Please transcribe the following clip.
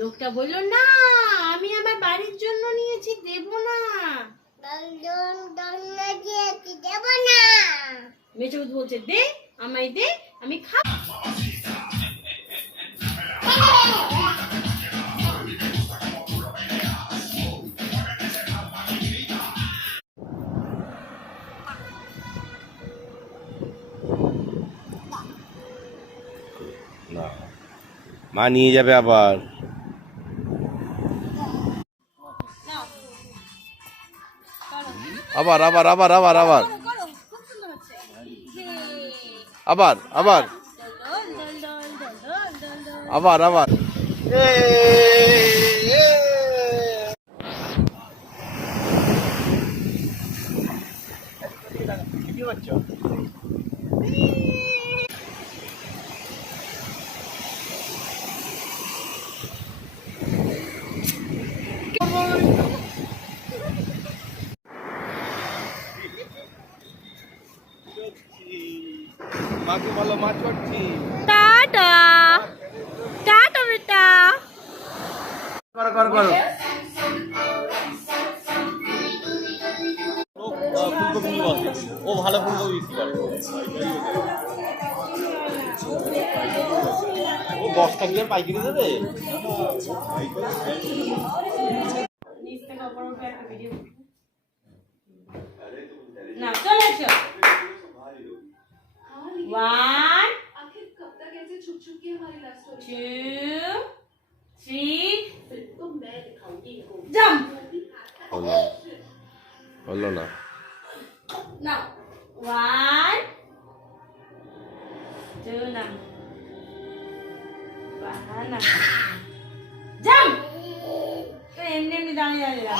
লোকটা বলল না, আমি আমার বাড়ির জন্য নিয়েছি, দেব না। মেচুদ বলছে দে, আমায় দে, আমি খাবো। না, মা নিয়ে যাবে আবার। আবার আবার আবার আবার আবার আবার আবার আবার আবার কি করছো? মাকে বলো মাছ করছি। টাটা টাটা বেটা। করো করো করো। ও ভালো ফুলকপি বিক্রি করে। ও 10 টাকা পাইকারি দেবে। না চলে এসো। 1 2 3 jump. হলো না। Now 1 2 now 1 now jump. এমনি এমনি দাঁড়িয়ে দাঁড়িয়ে